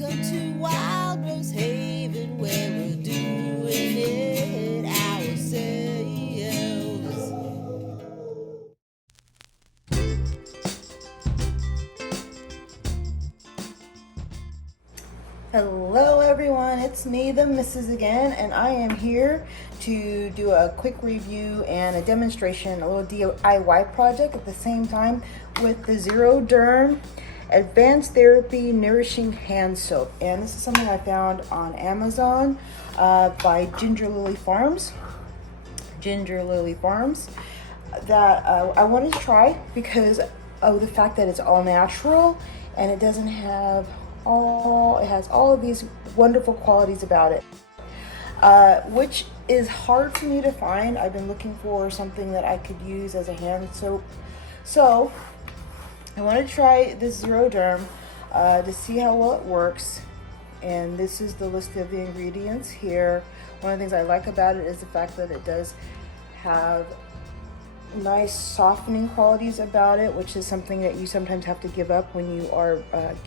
Welcome to Wild Rose Haven, where we're doing it ourselves. Hello everyone, it's me, the Mrs. again, and I am here to do a quick review and a demonstration, a little DIY project at the same time with the Zero Derm Advanced Therapy Nourishing Hand Soap. And this is something I found on Amazon by Ginger Lily Farms that I wanted to try because of the fact that it's all natural and it doesn't have it has all of these wonderful qualities about it, which is hard for me to find. I've been looking for something that I could use as a hand soap. So I want to try this Zero Derm to see how well it works. And this is the list of the ingredients here. One of the things I like about it is the fact that it does have nice softening qualities about it, which is something that you sometimes have to give up when you are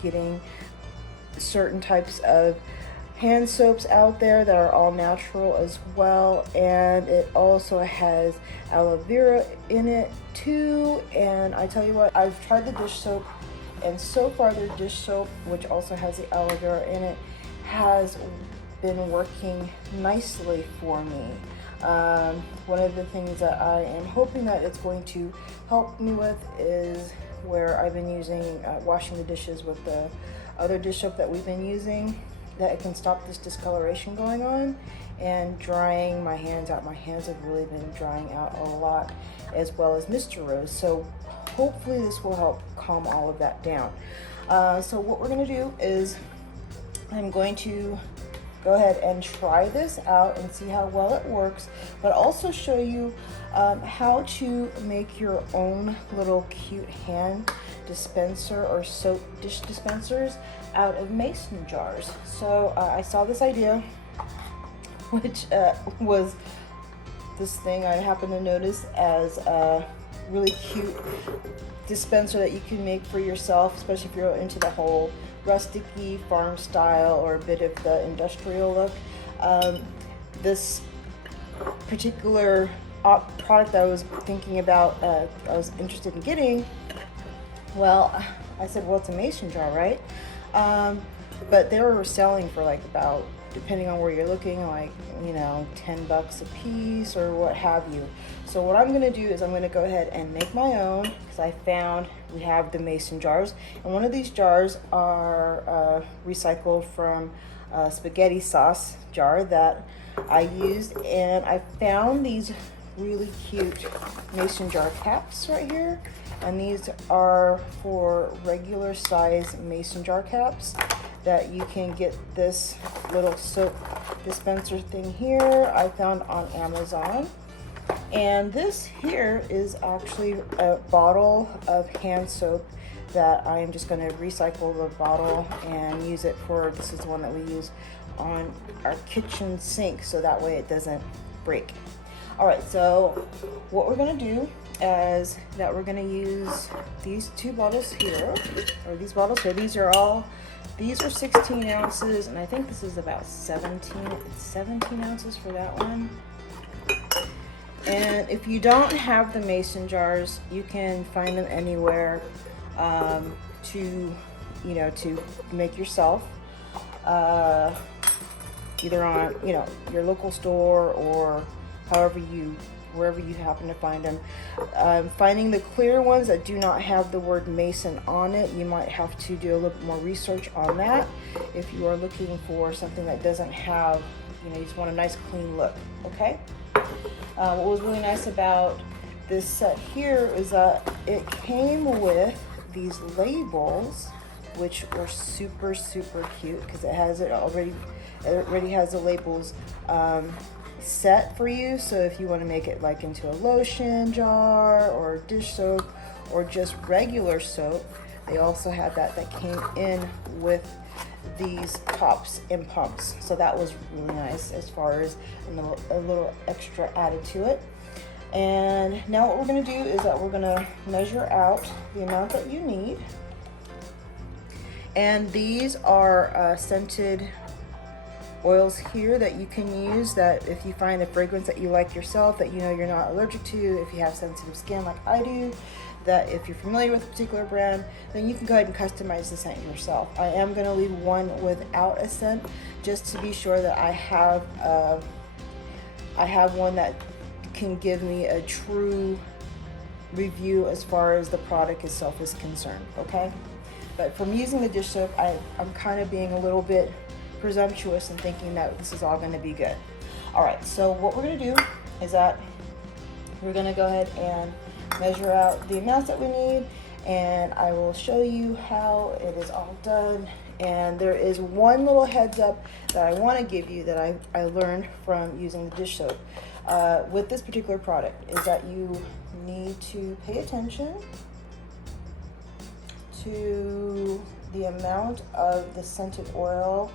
getting certain types of hand soaps out there that are all natural as well. And it also has aloe vera in it too. And I tell you what, I've tried the dish soap, and so far their dish soap, which also has the aloe vera in it, has been working nicely for me. One of the things that I am hoping that it's going to help me with is where I've been using washing the dishes with the other dish soap that we've been using, that it can stop this discoloration going on, and drying my hands out. My hands have really been drying out a lot, as well as Mr. Rose. So hopefully this will help calm all of that down. So what we're going to do is I'm going to go ahead and try this out and see how well it works, but also show you how to make your own little cute hand dispenser or soap dish dispensers out of mason jars. So I saw this idea, which was this thing I happened to notice as a really cute dispenser that you can make for yourself, especially if you're into the whole rustic-y farm style or a bit of the industrial look. This particular product that I was thinking about, I was interested in getting, well, I said, well, it's a mason jar, right? But they were selling for like about, depending on where you're looking, like, you know, $10 a piece or what have you. So what I'm gonna do is I'm gonna go ahead and make my own, because I found we have the mason jars, and one of these jars are recycled from a spaghetti sauce jar that I used, and I found these really cute mason jar caps right here, and these are for regular size mason jar caps that you can get. This little soap dispenser thing here I found on Amazon. And this here is actually a bottle of hand soap that I am just going to recycle the bottle and use it for, this is the one that we use on our kitchen sink, so that way it doesn't break. All right, so what we're going to do is that we're going to use these two bottles here, or these bottles here. These are 16 ounces, and I think this is about 17 ounces for that one. And if you don't have the mason jars, you can find them anywhere to make yourself, either on, your local store or wherever you happen to find them. Finding the clear ones that do not have the word mason on it, you might have to do a little bit more research on that if you are looking for something that doesn't have, you just want a nice clean look, okay? What was really nice about this set here is that it came with these labels, which were super, super cute, because it already has the labels set for you. So if you want to make it like into a lotion jar or dish soap or just regular soap, they also had that came in with these tops and pumps. So that was really nice as far as a little extra added to it. And now what we're going to do is that we're going to measure out the amount that you need. And these are scented oils here that you can use, that if you find a fragrance that you like yourself, that you know you're not allergic to, if you have sensitive skin like I do, that if you're familiar with a particular brand, then you can go ahead and customize the scent yourself. I am going to leave one without a scent just to be sure that I have one that can give me a true review as far as the product itself is concerned, okay? But from using the dish soap, I'm kind of being a little bit presumptuous and thinking that this is all going to be good. All right, so what we're going to do is that we're going to go ahead and measure out the amounts that we need, and I will show you how it is all done. And there is one little heads up that I want to give you that I learned from using the dish soap with this particular product, is that you need to pay attention to the amount of the scented oil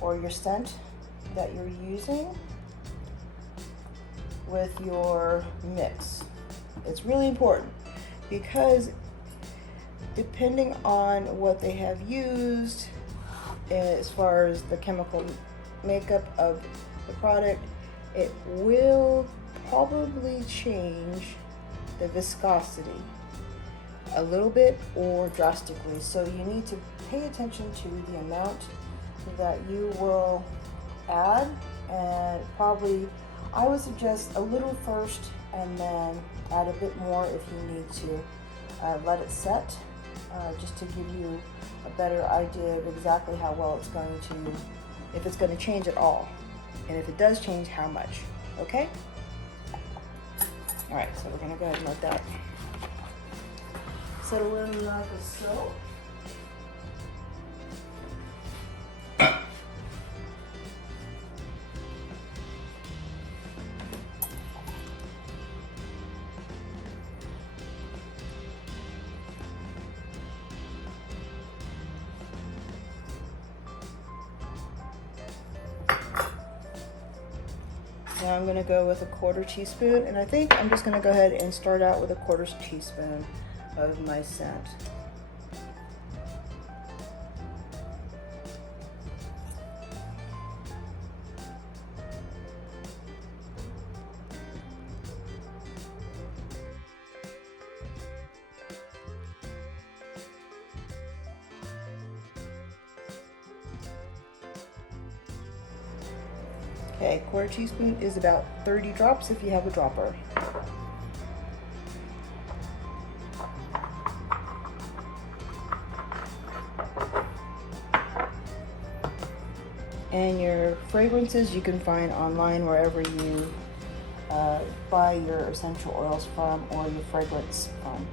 or your scent that you're using with your mix. It's really important because depending on what they have used as far as the chemical makeup of the product, it will probably change the viscosity a little bit or drastically. So you need to pay attention to the amount that you will add, and probably I would suggest a little first and then add a bit more if you need to let it set, just to give you a better idea of exactly how well it's going to, if it's going to change at all, and if it does change, how much. Okay? All right, so we're going to go ahead and let that settle in like so. Now I'm going to go with a 1/4 teaspoon, and I think I'm just going to go ahead and start out with a 1/4 teaspoon of my scent. Okay, 1/4 teaspoon is about 30 drops if you have a dropper. And your fragrances you can find online wherever you buy your essential oils from or your fragrance from.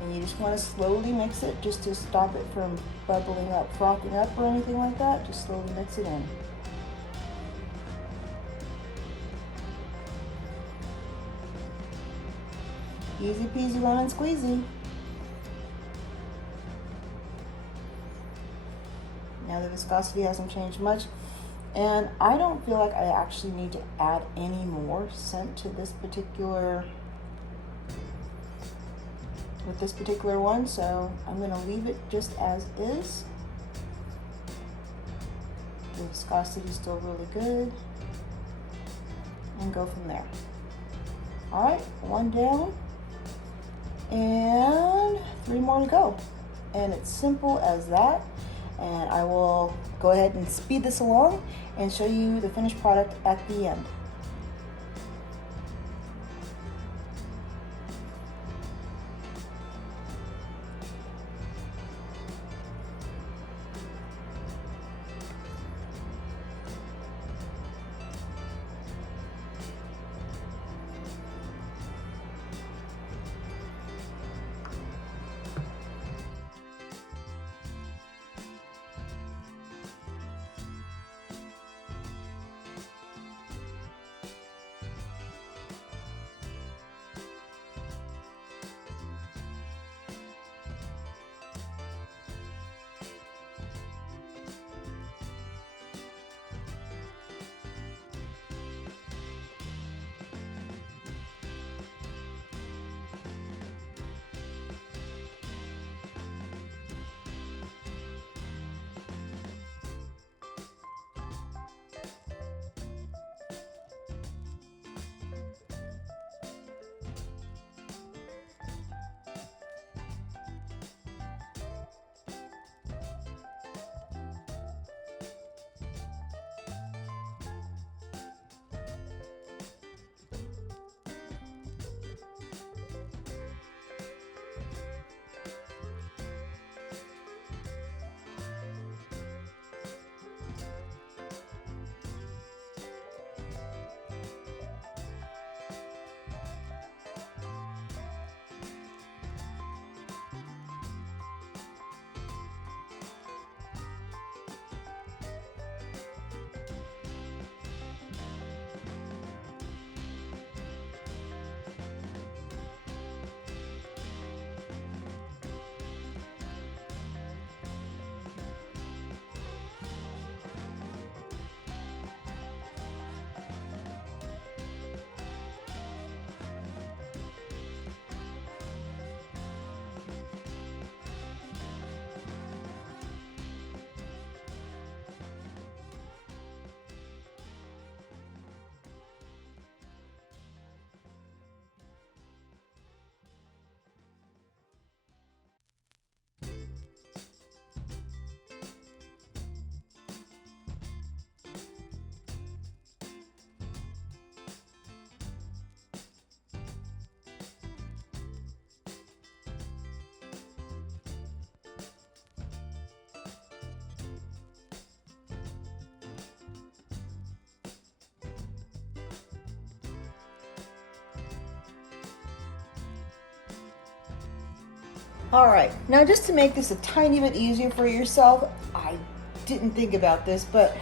And you just want to slowly mix it just to stop it from bubbling up, frothing up or anything like that. Just slowly mix it in. Easy peasy lemon squeezy. Now the viscosity hasn't changed much, and I don't feel like I actually need to add any more scent to this particular, with this particular one, so I'm going to leave it just as is. The viscosity is still really good, and go from there. All right, 1 down and 3 more to go, and it's simple as that. And I will go ahead and speed this along and show you the finished product at the end. All right, now just to make this a tiny bit easier for yourself, I didn't think about this, but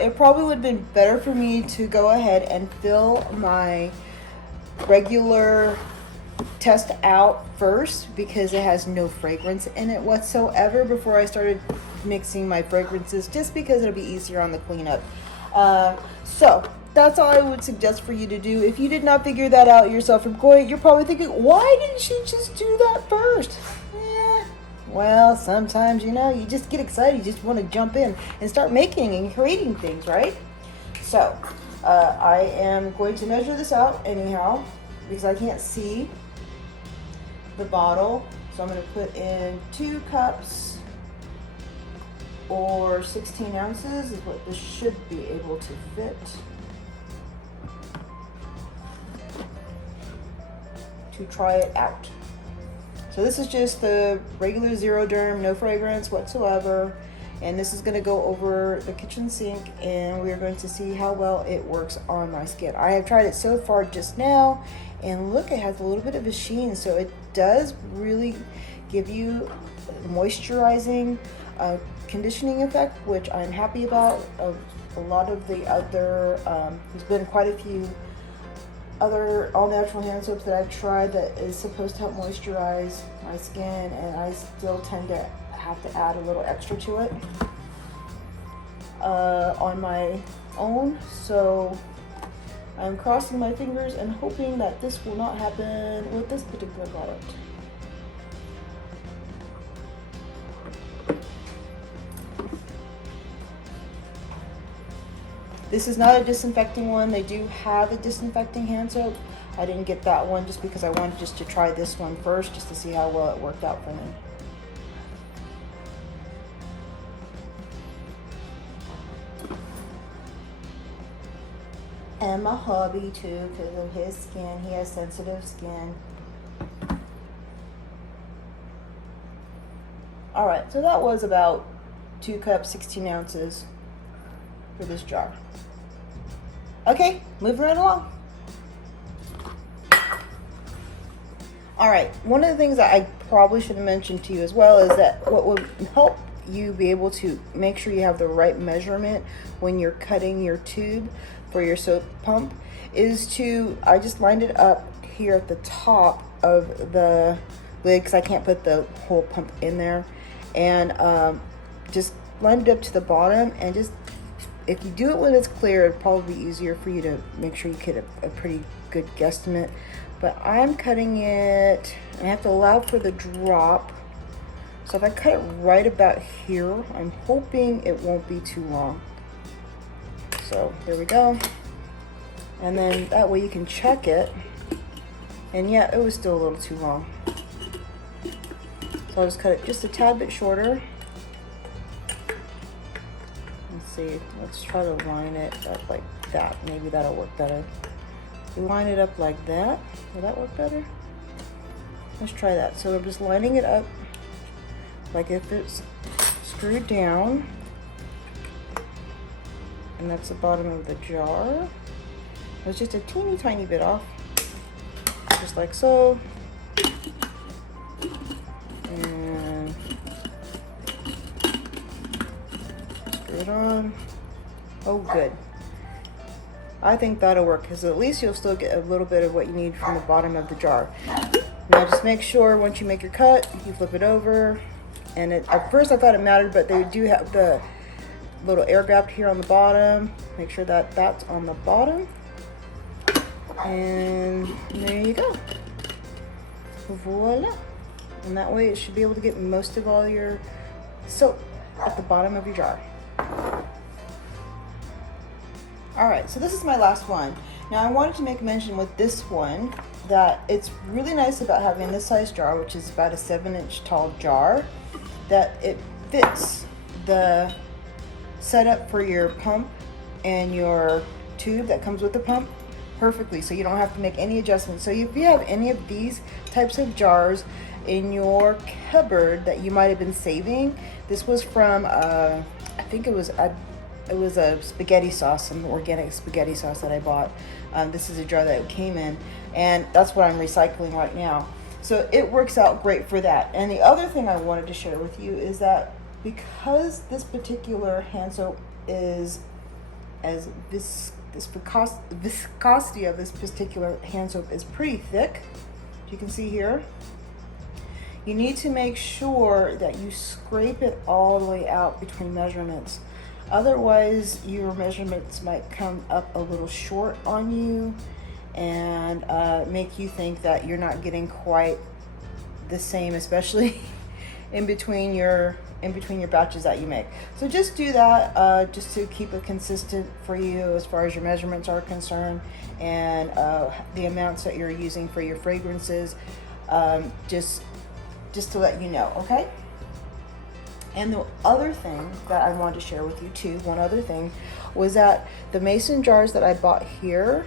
it probably would have been better for me to go ahead and fill my regular test out first because it has no fragrance in it whatsoever before I started mixing my fragrances, just because it'll be easier on the cleanup. So that's all I would suggest for you to do. If you did not figure that out yourself from going, you're probably thinking, why didn't she just do that first? Well, sometimes, you just get excited. You just want to jump in and start making and creating things, right? So I am going to measure this out anyhow because I can't see the bottle. So I'm going to put in 2 cups or 16 ounces is what this should be able to fit. To try it out. So this is just the regular Zero Derm, no fragrance whatsoever. And this is going to go over the kitchen sink, and we're going to see how well it works on my skin. I have tried it so far just now, and look, it has a little bit of a sheen. So it does really give you moisturizing, conditioning effect, which I'm happy about. A lot of the other, there's been quite a few other all-natural hand soaps that I've tried that is supposed to help moisturize my skin, and I still tend to have to add a little extra to it on my own. So I'm crossing my fingers and hoping that this will not happen with this particular product. This is not a disinfecting one. They do have a disinfecting hand soap. I didn't get that one just because I wanted just to try this one first, just to see how well it worked out for me. And my hubby too, because of his skin. He has sensitive skin. All right, so that was about 2 cups, 16 ounces for this jar. Okay, moving right along. All right, one of the things that I probably should have mentioned to you as well is that what would help you be able to make sure you have the right measurement when you're cutting your tube for your soap pump is to, I just lined it up here at the top of the lid because I can't put the whole pump in there, and just lined it up to the bottom, and just, if you do it when it's clear, it'd probably be easier for you to make sure you get a pretty good guesstimate. But I'm cutting it, and I have to allow for the drop. So if I cut it right about here, I'm hoping it won't be too long. So there we go. And then that way you can check it. And yeah, it was still a little too long. So I'll just cut it just a tad bit shorter. Let's see, let's try to line it up like that. Maybe that'll work better. You line it up like that. Will that work better? Let's try that. So I'm just lining it up like if it's screwed down. And that's the bottom of the jar. It's just a teeny tiny bit off. Just like so. And screw it on. Oh, good. I think that'll work, because at least you'll still get a little bit of what you need from the bottom of the jar. Now just make sure once you make your cut, you flip it over. And at first I thought it mattered, but they do have the little air gap here on the bottom. Make sure that that's on the bottom. And there you go. Voila. And that way it should be able to get most of all your soap at the bottom of your jar. All right, so this is my last one. Now I wanted to make mention with this one that it's really nice about having this size jar, which is about a 7-inch tall jar, that it fits the setup for your pump and your tube that comes with the pump perfectly, so you don't have to make any adjustments. So if you have any of these types of jars in your cupboard that you might have been saving, this was from I think it was a spaghetti sauce, some organic spaghetti sauce that I bought. This is a jar that it came in, and that's what I'm recycling right now. So it works out great for that. And the other thing I wanted to share with you is that because this particular hand soap is as viscosity of this particular hand soap is pretty thick, you can see here, you need to make sure that you scrape it all the way out between measurements. Otherwise, your measurements might come up a little short on you and make you think that you're not getting quite the same, especially in between your batches that you make. So just do that just to keep it consistent for you as far as your measurements are concerned, and the amounts that you're using for your fragrances, just to let you know, okay? And the other thing that I wanted to share with you too, one other thing, was that the mason jars that I bought here,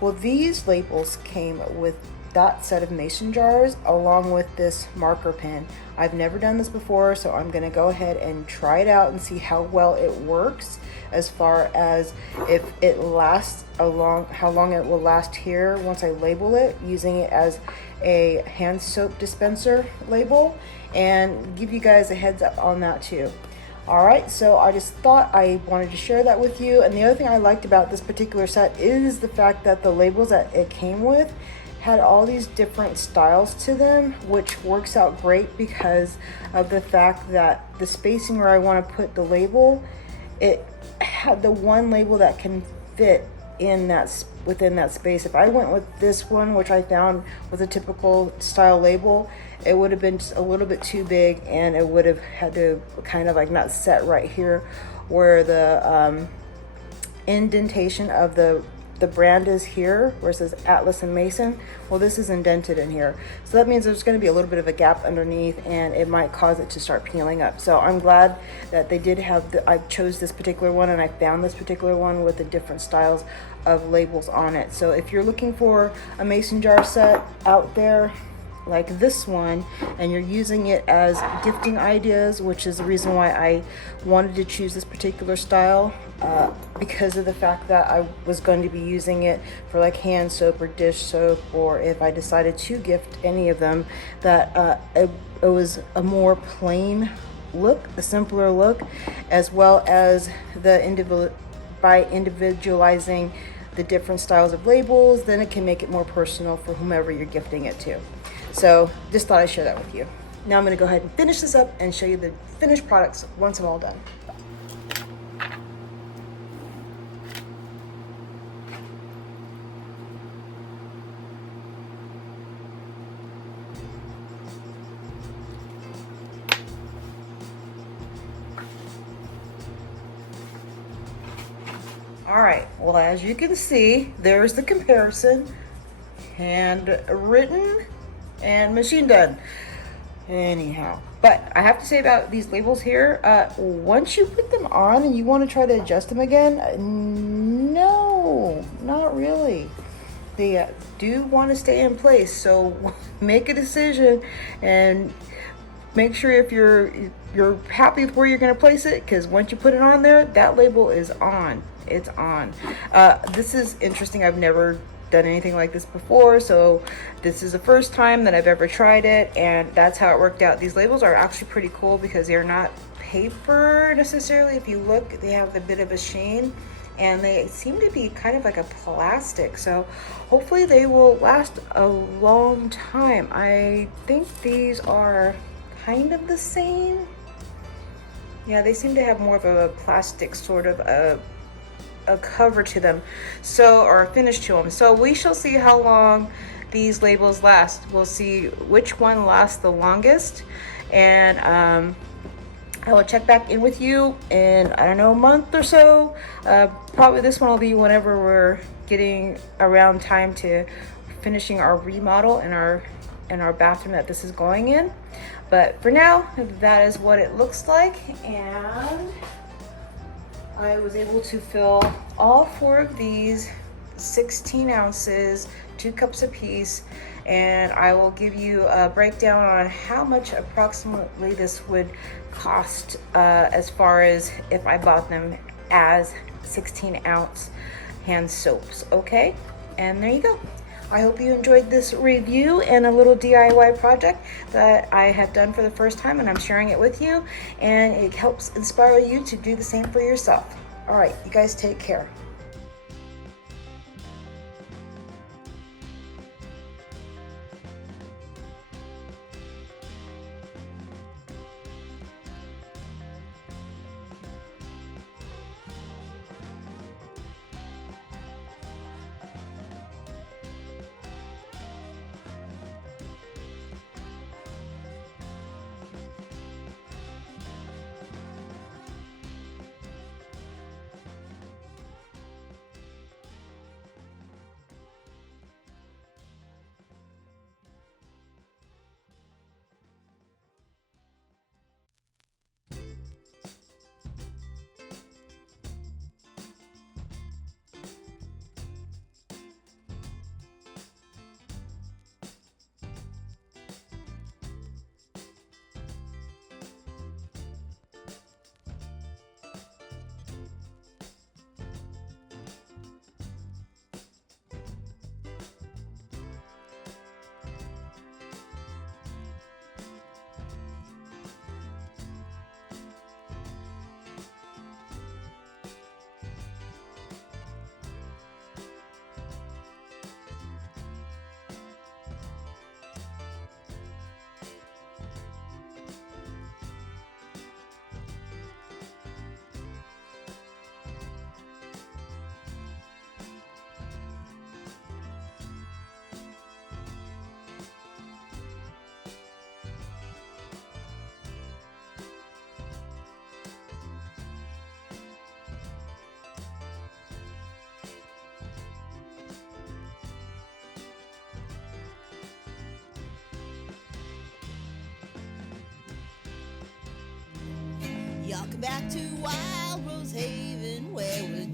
well, these labels came with that set of mason jars along with this marker pen. I've never done this before, so I'm gonna go ahead and try it out and see how well it works, as far as if it lasts how long it will last here once I label it, using it as a hand soap dispenser label, and give you guys a heads up on that too. All right, so I just thought I wanted to share that with you. And the other thing I liked about this particular set is the fact that the labels that it came with had all these different styles to them, which works out great because of the fact that the spacing where I want to put the label, it had the one label that can fit in that within that space. If I went with this one, which I found was a typical style label, it would have been just a little bit too big, and it would have had to kind of like not set right here where the indentation of the brand is here, where it says Atlas and Mason. Well, this is indented in here, so that means there's going to be a little bit of a gap underneath, and it might cause it to start peeling up. So I'm glad that they did have I chose this particular one, and I found this particular one with the different styles of labels on it. So if you're looking for a mason jar set out there like this one, and you're using it as gifting ideas, which is the reason why I wanted to choose this particular style, because of the fact that I was going to be using it for like hand soap or dish soap, or if I decided to gift any of them, that it was a more plain look, a simpler look, as well as the by individualizing the different styles of labels, then it can make it more personal for whomever you're gifting it to. So just thought I'd share that with you. Now I'm going to go ahead and finish this up and show you the finished products once I'm all done. All right, well, as you can see, there's the comparison, handwritten and machine done. Anyhow, but I have to say about these labels here, once you put them on and you want to try to adjust them again, no, not really. They do want to stay in place, so make a decision and make sure if you're happy with where you're going to place it, because once you put it on there, that label is on. It's on. This is interesting. I've never done anything like this before, so this is the first time that I've ever tried it, and that's how it worked out. These labels are actually pretty cool because they're not paper necessarily. If you look, they have a bit of a sheen, and they seem to be kind of like a plastic, so hopefully they will last a long time. I think these are kind of the same. Yeah, they seem to have more of a plastic sort of a cover to them, so, or a finish to them. So we shall see how long these labels last. We'll see which one lasts the longest, and I will check back in with you in, I don't know, a month or so. Probably this one will be whenever we're getting around time to finishing our remodel in our bathroom that this is going in. But for now, that is what it looks like, and I was able to fill all 4 of these 16 ounces, 2 cups apiece, and I will give you a breakdown on how much approximately this would cost as far as if I bought them as 16 ounce hand soaps. Okay, and there you go. I hope you enjoyed this review and a little DIY project that I have done for the first time, and I'm sharing it with you, and it helps inspire you to do the same for yourself. All right, you guys take care. Y'all come back to Wild Rose Haven where we're